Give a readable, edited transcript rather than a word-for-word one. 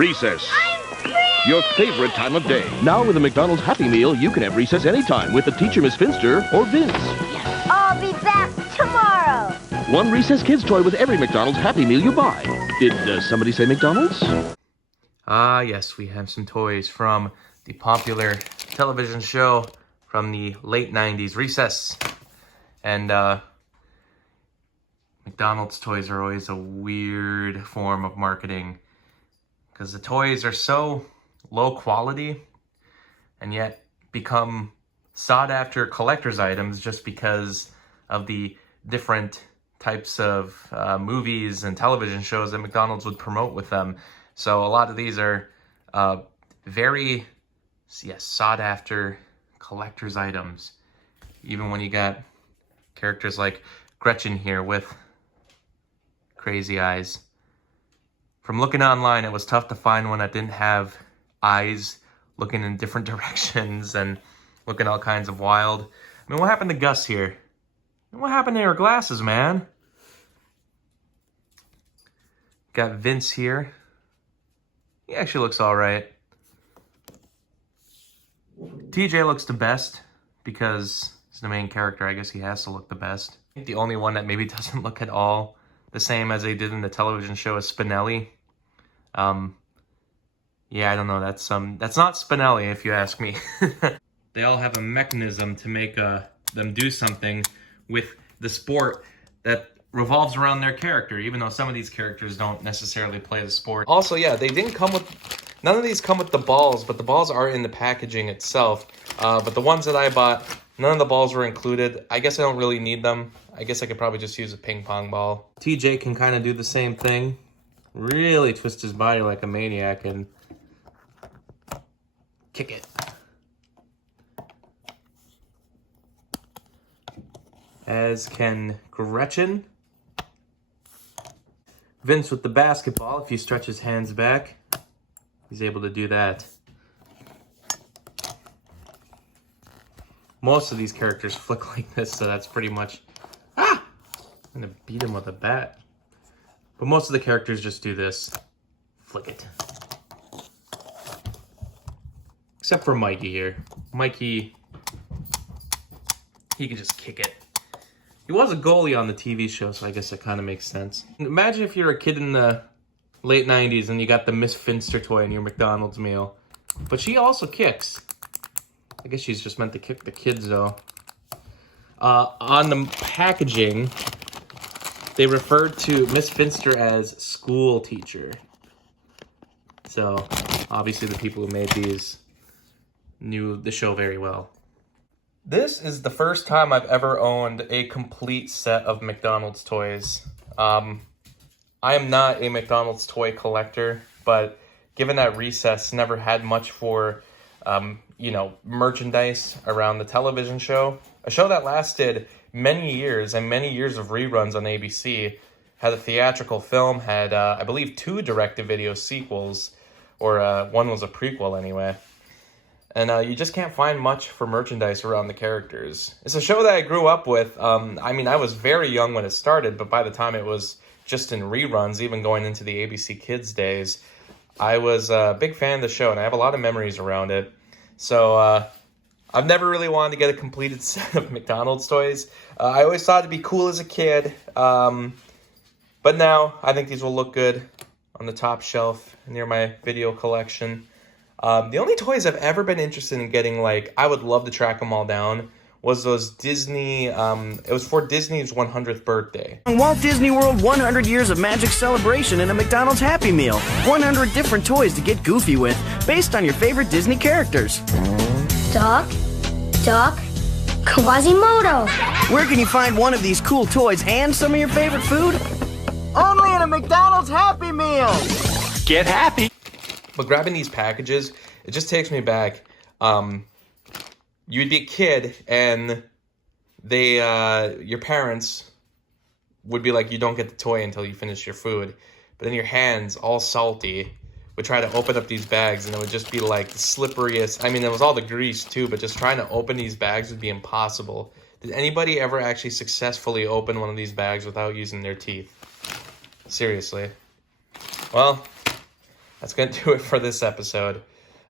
Recess, I'm free! your favorite time of day. Now with a McDonald's Happy Meal, you can have recess anytime with the teacher, Miss Finster, or Vince. I'll be back tomorrow. One Recess Kids toy with every McDonald's Happy Meal you buy. Did somebody say McDonald's? Ah, yes, we have some toys from the popular television show from the late 90s, Recess. And McDonald's toys are always a weird form of marketing because the toys are so low quality and yet become sought after collector's items just because of the different types of movies and television shows that McDonald's would promote with them. So a lot of these are very sought after collector's items. Even when you got characters like Gretchen here with crazy eyes. From looking online, it was tough to find one that didn't have eyes looking in different directions and looking all kinds of wild. I mean, what happened to Gus here? What happened to your glasses, man? Got Vince here. He actually looks all right. TJ looks the best because he's the main character. I guess he has to look the best. I think the only one that maybe doesn't look at all the same as they did in the television show is Spinelli. Yeah, I don't know. That's not Spinelli, if you ask me. They all have a mechanism to make them do something with the sport that revolves around their character, even though some of these characters don't necessarily play the sport. Also, yeah, they didn't come with... None of these come with the balls, but the balls are in the packaging itself. But the ones that I bought, none of the balls were included. I guess I don't really need them. I guess I could probably just use a ping pong ball. TJ can kind of do the same thing. Really twist his body like a maniac and kick it. As can Gretchen. Vince with the basketball, if he stretches his hands back, he's able to do that. Most of these characters flick like this, so that's pretty much... Ah! I'm gonna beat him with a bat. But most of the characters just do this. Flick it. Except for Mikey here. Mikey, he can just kick it. He was a goalie on the TV show, so I guess that kind of makes sense. Imagine if you're a kid in the late 90s and you got the Miss Finster toy in your McDonald's meal. But she also kicks. I guess she's just meant to kick the kids, though. On the packaging, they referred to Miss Finster as school teacher. So, obviously the people who made these knew the show very well. This is the first time I've ever owned a complete set of McDonald's toys. I am not a McDonald's toy collector, but given that Recess never had much for, merchandise around the television show, a show that lasted many years and many years of reruns on ABC, had a theatrical film, had, I believe, 2 direct-to-video sequels, or one was a prequel anyway. And you just can't find much for merchandise around the characters. It's a show that I grew up with. I was very young when it started, but by the time it was just in reruns, even going into the ABC Kids days, I was a big fan of the show, and I have a lot of memories around it. So I've never really wanted to get a completed set of McDonald's toys. I always thought it'd be cool as a kid, but now I think these will look good on the top shelf near my video collection. The only toys I've ever been interested in getting, I would love to track them all down, was those Disney, it was for Disney's 100th birthday. Walt Disney World 100 Years of Magic Celebration and a McDonald's Happy Meal. 100 different toys to get goofy with, based on your favorite Disney characters. Duck, Quasimodo. Where can you find one of these cool toys and some of your favorite food? Only in a McDonald's Happy Meal. Get happy. But grabbing these packages, it just takes me back. You'd be a kid, and your parents would be like, you don't get the toy until you finish your food. But then your hands, all salty, would try to open up these bags, and it would just be like the slipperiest. It was all the grease too, but just trying to open these bags would be impossible. Did anybody ever actually successfully open one of these bags without using their teeth? Seriously. Well, That's going to do it for this episode.